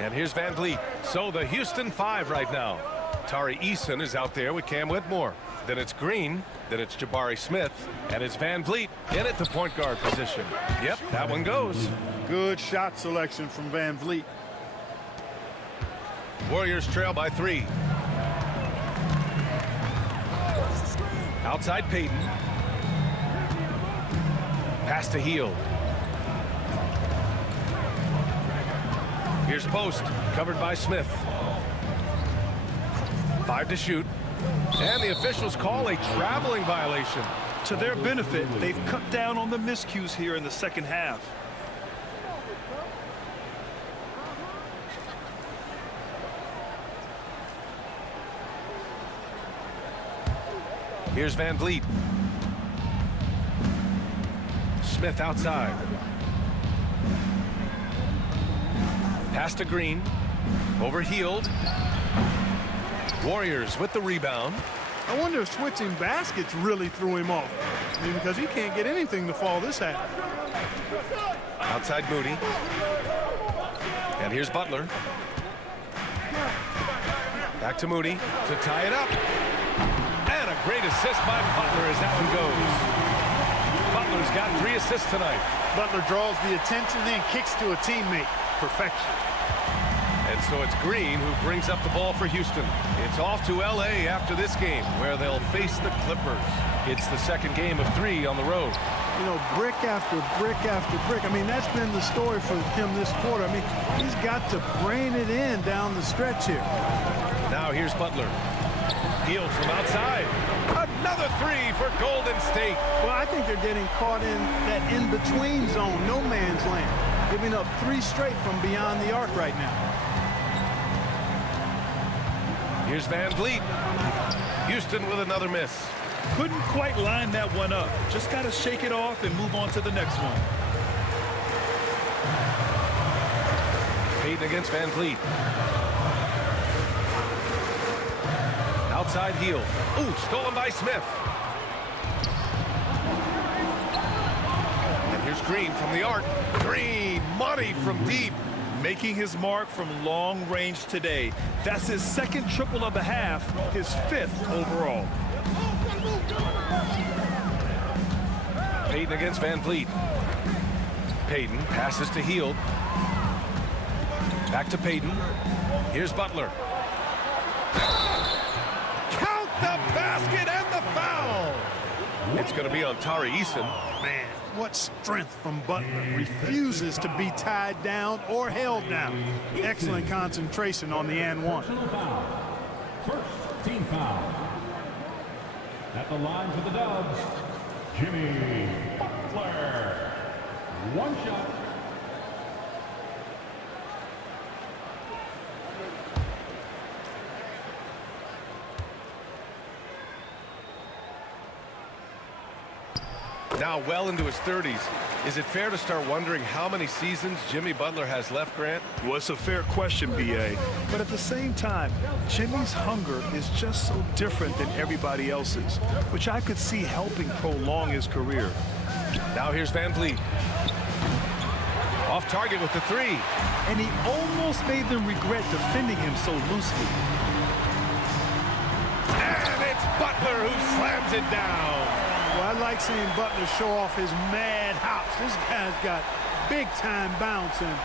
And here's Van Vliet. So the Houston 5 right now. Tari Eason is out there with Cam Whitmore. Then it's Green. Then it's Jabari Smith. And it's Van Vliet in at the point guard position. Yep, that one goes. Good shot selection from Van Vliet. Warriors trail by 3. Outside Payton. Pass to Hield. Here's Post, covered by Smith. 5 to shoot. And the officials call a traveling violation. To their benefit, they've cut down on the miscues here in the second half. Here's Van Vliet. Smith outside. Pass to Green. Over Hield. Warriors with the rebound. I wonder if switching baskets really threw him off. I mean, because he can't get anything to fall this half. Outside Moody. And here's Butler. Back to Moody to tie it up. And a great assist by Butler as that one goes. Butler's got 3 assists tonight. Butler draws the attention, then kicks to a teammate. Perfection. And so it's Green who brings up the ball for Houston. It's off to L.A. after this game, where they'll face the Clippers. It's the second game of 3 on the road. You know, brick after brick after brick. I mean, that's been the story for him this quarter. I mean, he's got to brain it in down the stretch here. Now here's Butler. Hield from outside. Another 3 for Golden State. Well, I think they're getting caught in that in-between zone, no man's land. Giving up 3 straight from beyond the arc right now. Here's Van Vliet. Houston with another miss. Couldn't quite line that one up. Just got to shake it off and move on to the next one. Payton against Van Vliet. Outside Hield. Ooh, stolen by Smith. And here's Green from the arc. Green, money from deep. Making his mark from long range today. That's his second triple of the half, his 5th overall. Payton against Van Vliet. Payton passes to Hield. Back to Payton. Here's Butler. Count the basket and the foul. It's going to be on Tari Eason. Man, what strength from Butler. Refuses to be tied down or held down. Excellent concentration on the and one. First team foul. At the line for the Dubs, Jimmy Butler. 1 shot. Now well into his 30s. Is it fair to start wondering how many seasons Jimmy Butler has left, Grant? Well, it's a fair question, B.A. But at the same time, Jimmy's hunger is just so different than everybody else's, which I could see helping prolong his career. Now here's Van Vliet. Off target with the 3. And he almost made them regret defending him so loosely. And it's Butler who slams it down. Well, I like seeing Butler show off his mad hops. This guy's got big-time bounce and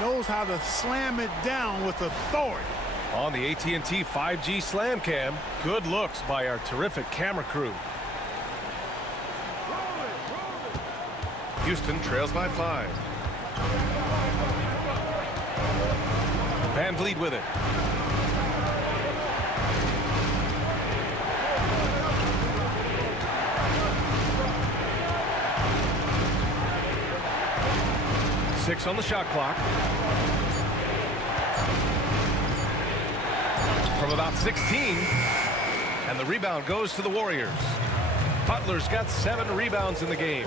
knows how to slam it down with authority. On the AT&T 5G Slam Cam, good looks by our terrific camera crew. Houston trails by 5. Van Vliet with it. Six on the shot clock. From about 16. And the rebound goes to the Warriors. Butler's got 7 rebounds in the game.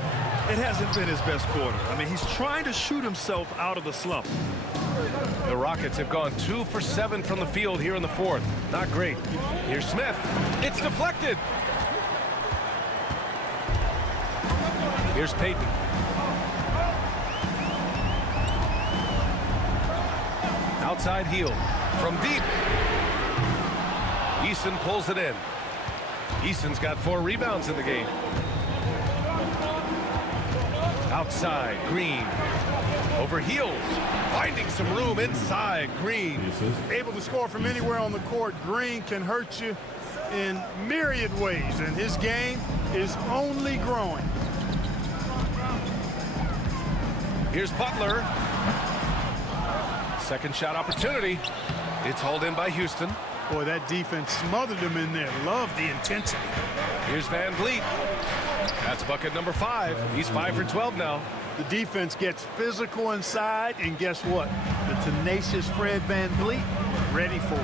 It hasn't been his best quarter. I mean, he's trying to shoot himself out of the slump. The Rockets have gone 2 for 7 from the field here in the 4th. Not great. Here's Smith. It's deflected. Here's Payton. outside heel. From deep. Eason pulls it in. Eason's got 4 rebounds in the game. Outside, Green. Over heels. Finding some room inside, Green. Able to score from anywhere on the court. Green can hurt you in myriad ways, and his game is only growing. Here's Butler. Second shot opportunity. It's hauled in by Houston. Boy, that defense smothered him in there. Love the intensity. Here's Van Vliet. That's bucket number 5. He's 5 for 12 now. The defense gets physical inside, and guess what? The tenacious Fred Van Vliet ready for it.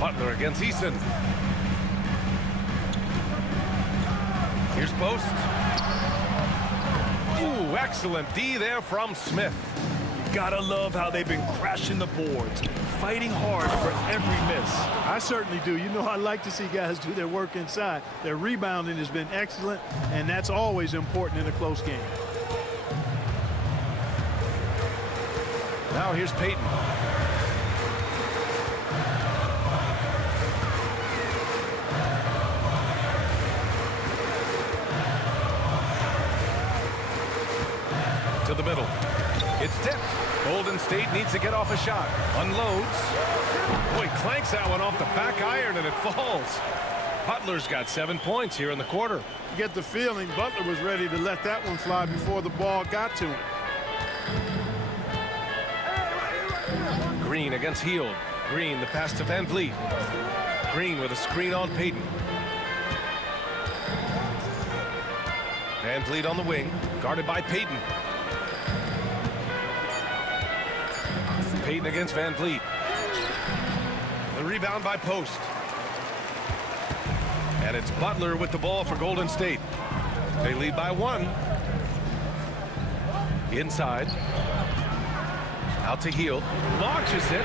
Butler against Eason. Here's Post. Ooh, excellent D there from Smith. Gotta love how they've been crashing the boards, fighting hard for every miss. I certainly do. You know, I like to see guys do their work inside. Their rebounding has been excellent, and that's always important in a close game. Now here's Payton. To the middle. It's tipped. Golden State needs to get off a shot. Unloads. Boy, clanks that one off the back iron and it falls. Butler's got 7 points here in the quarter. You get the feeling Butler was ready to let that one fly before the ball got to him. Green against Hield. Green, the pass to Van Vliet. Green with a screen on Payton. Van Vliet on the wing, guarded by Payton. Payton against Van Vliet. The rebound by Post. And it's Butler with the ball for Golden State. They lead by 1. Inside. Out to Hield. Launches it.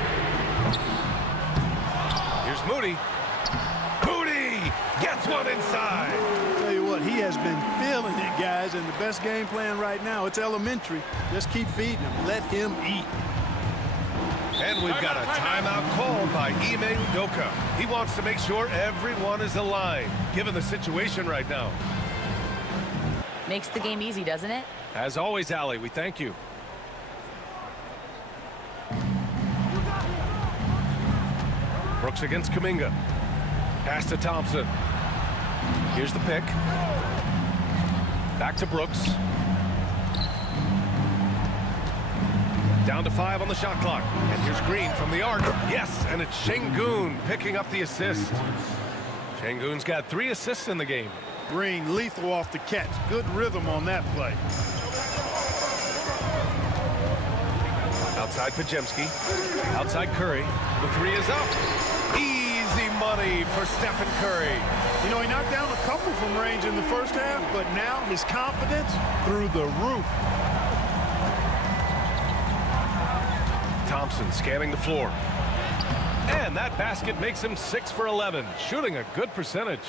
Here's Moody. Moody gets one inside. Tell you what, he has been feeling it, guys, and the best game plan right now, it's elementary. Just keep feeding him. Let him eat. And we've got a timeout called by Ime Udoka. He wants to make sure everyone is aligned, given the situation right now. Makes the game easy, doesn't it? As always, Allie, we thank you. Brooks against Kuminga. Pass to Thompson. Here's the pick. Back to Brooks. Down to 5 on the shot clock. And here's Green from the arc. Yes, and it's Şengün picking up the assist. Şengün's got 3 assists in the game. Green lethal off the catch. Good rhythm on that play. Outside Pajemski. Outside Curry. The 3 is up. Easy money for Stephen Curry. You know, he knocked down a couple from range in the first half, but now his confidence through the roof. Thompson scanning the floor. And that basket makes him 6 for 11, shooting a good percentage.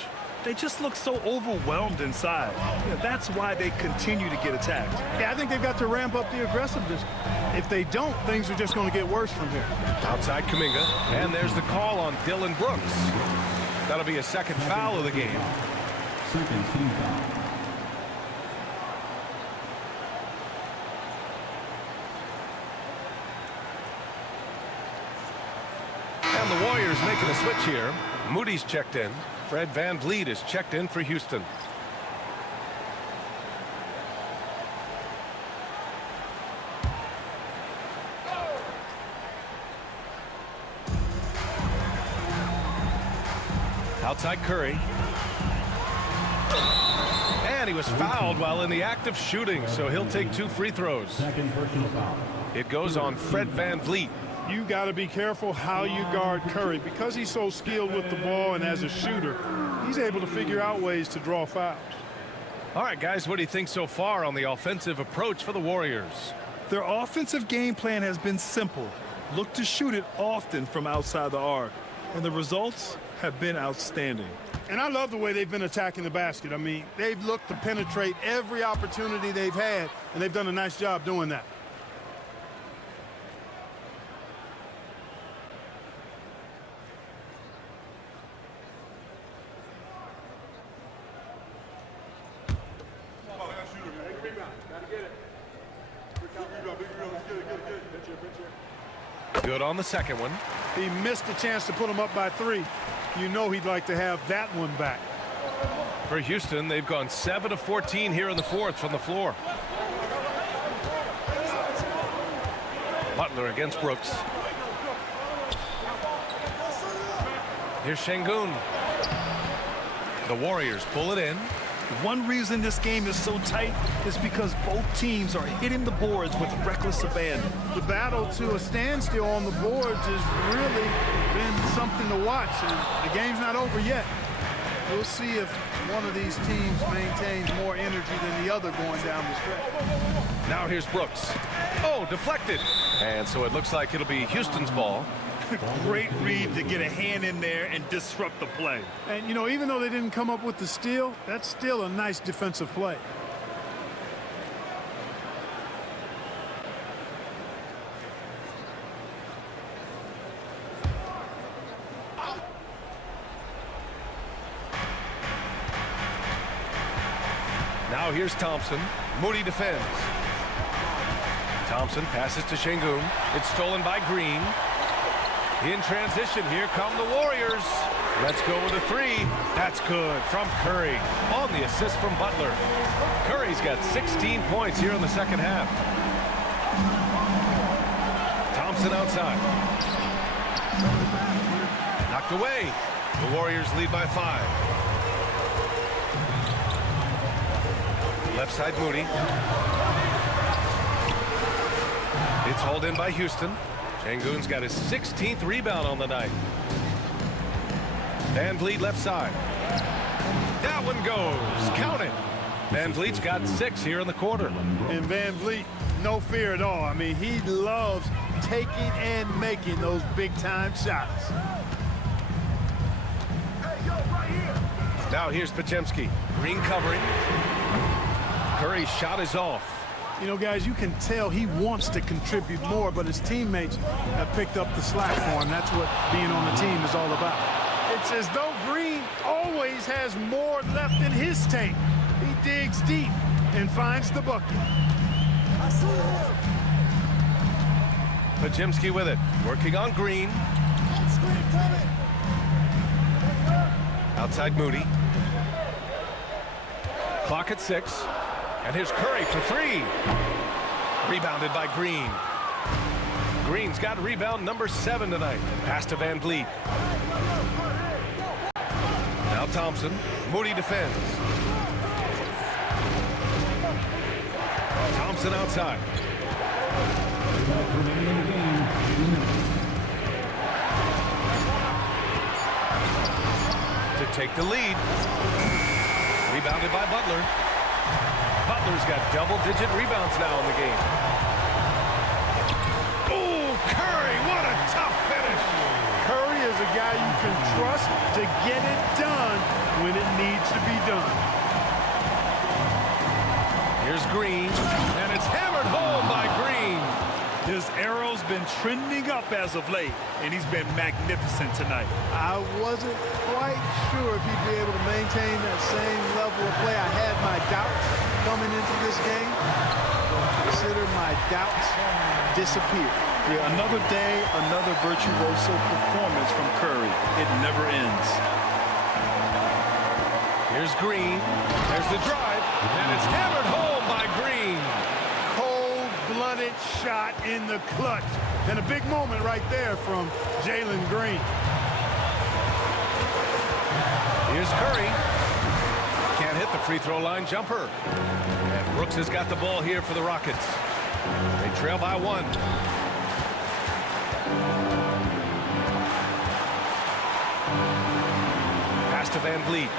They just look so overwhelmed inside. Yeah, that's why they continue to get attacked. Yeah, I think they've got to ramp up the aggressiveness. If they don't, things are just going to get worse from here. Outside Kuminga, and there's the call on Dylan Brooks. That'll be a second foul of the game. Second team foul. And the Warriors making a switch here. Moody's checked in. Fred Van Vliet is checked in for Houston. Outside Curry. And he was fouled while in the act of shooting, so he'll take 2 free throws. Second personal foul. It goes on Fred Van Vliet. You got to be careful how you guard Curry. Because he's so skilled with the ball and as a shooter, he's able to figure out ways to draw fouls. All right, guys, what do you think so far on the offensive approach for the Warriors? Their offensive game plan has been simple. Look to shoot it often from outside the arc. And the results have been outstanding. And I love the way they've been attacking the basket. I mean, they've looked to penetrate every opportunity they've had, and they've done a nice job doing that. Good on the second one. He missed the chance to put him up by 3. You know he'd like to have that one back. For Houston, they've gone 7 of 14 here in the fourth from the floor. Butler against Brooks. Here's Şengün. The Warriors pull it in. One reason this game is so tight is because both teams are hitting the boards with reckless abandon. The battle to a standstill on the boards has really been something to watch, and the game's not over yet. We'll see if one of these teams maintains more energy than the other going down the stretch. Now here's Brooks. Oh, deflected. And so it looks like it'll be Houston's ball. Great read to get a hand in there and disrupt the play. And, you know, even though they didn't come up with the steal, that's still a nice defensive play. Now here's Thompson. Moody defends. Thompson passes to Şengün. It's stolen by Green. In transition, here come the Warriors. Let's go with a 3. That's good from Curry on the assist from Butler. Curry's got 16 points here in the second half. Thompson outside. Knocked away. The Warriors lead by 5. Left side Moody. It's hauled in by Houston. Şengün's got his 16th rebound on the night. Van Vliet left side. That one goes. Count it. Van Vliet's got 6 here in the quarter. And Van Vliet, no fear at all. I mean, he loves taking and making those big-time shots. Now here's Podziemski. Green covering. Curry's shot is off. You know, guys, you can tell he wants to contribute more, but his teammates have picked up the slack for him. That's what being on the team is all about. It's as though Green always has more left in his tank. He digs deep and finds the bucket. Podziemski with it. Working on Green. Outside Moody. Clock at 6. And here's Curry for 3. Rebounded by Green. Green's got rebound number 7 tonight. Pass to Van Vliet. Now Thompson. Moody defends. Thompson outside. To take the lead. Rebounded by Butler. Butler's got double-digit rebounds now in the game. Oh, Curry, what a tough finish. Curry is a guy you can trust to get it done when it needs to be done. Here's Green, and it's hammered home by Green. His arrow's been trending up as of late, and he's been magnificent tonight. I wasn't quite sure if he'd be able to maintain that same level of play. I had my doubts coming into this game. Consider my doubts disappear. Yeah, another day, another virtuoso performance from Curry. It never ends. Here's Green. There's the drive, and it's hammered home by Green. Cold-blooded shot in the clutch. And a big moment right there from Jalen Green. Here's Curry. Can't hit the free throw line jumper. And Brooks has got the ball here for the Rockets. They trail by 1. Pass to Van Vliet.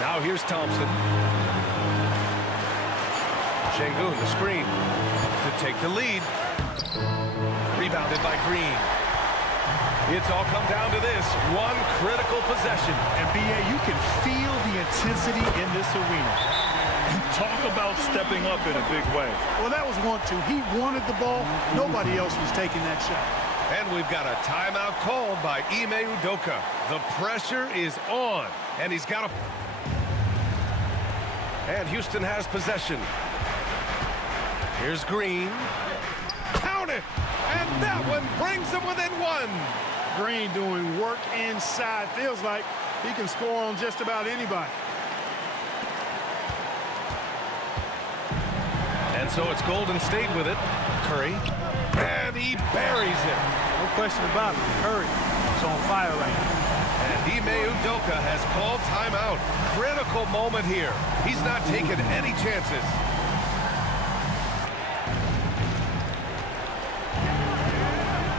Now here's Thompson. Şengün, the screen to take the lead. Rebounded by Green. It's all come down to this one critical possession. And B.A., you can feel the intensity in this arena. And talk about stepping up in a big way. Well, that was 1-2. He wanted the ball. Nobody else was taking that shot. And we've got a timeout called by Ime Udoka. The pressure is on, and he's got a... And Houston has possession. Here's Green. Count it! And that one brings them within one. Green doing work inside. Feels like he can score on just about anybody. And so it's Golden State with it. Curry. And he buries it. No question about it. Curry is on fire right now. And Ime Udoka has called timeout. Critical moment here. He's not taking any chances.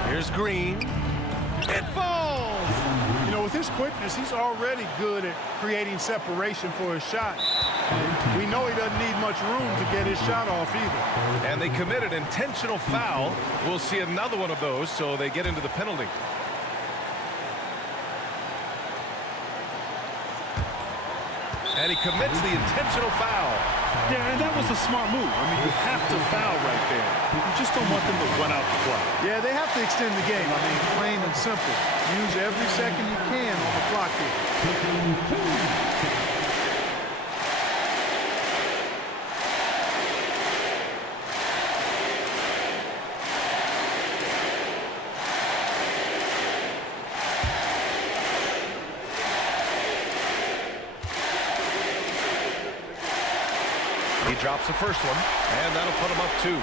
Here's Green. It falls! You know, with his quickness, he's already good at creating separation for his shot. And we know he doesn't need much room to get his shot off either. And they committed intentional foul. We'll see another one of those, so they get into the penalty. And he commits the intentional foul. Yeah, and that was a smart move. I mean, you have to foul right there. You just don't want them to run out the clock. Yeah, they have to extend the game. I mean, plain and simple. Use every second you can on the clock here. He drops the first one, and that'll put him up 2.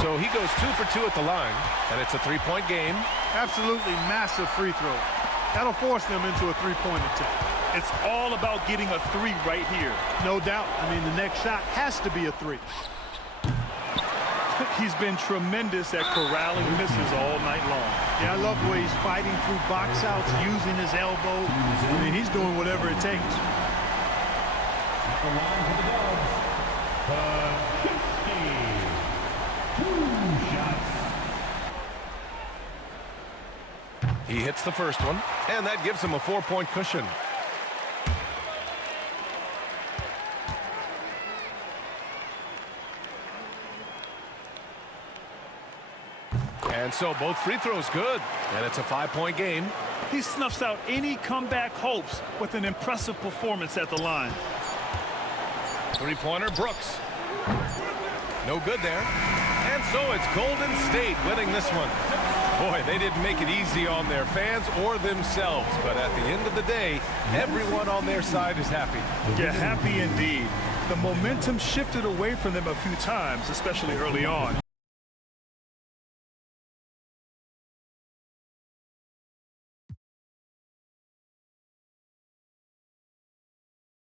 So he goes 2 for 2 at the line, and it's a 3-point game. Absolutely massive free throw. That'll force them into a three-point attempt. It's all about getting a 3 right here. No doubt. I mean, the next shot has to be a 3. He's been tremendous at corralling misses all night long. Yeah, I love the way he's fighting through box outs, using his elbow. I mean, he's doing whatever it takes. The line for the Dubs. 2 shots. He hits the first one, and that gives him a 4-point cushion. And so both free throws good, and it's a 5-point game. He snuffs out any comeback hopes with an impressive performance at the line. Three-pointer, Brooks. No good there. And so it's Golden State winning this one. Boy, they didn't make it easy on their fans or themselves, but at the end of the day, everyone on their side is happy. Yeah, happy indeed. The momentum shifted away from them a few times, especially early on.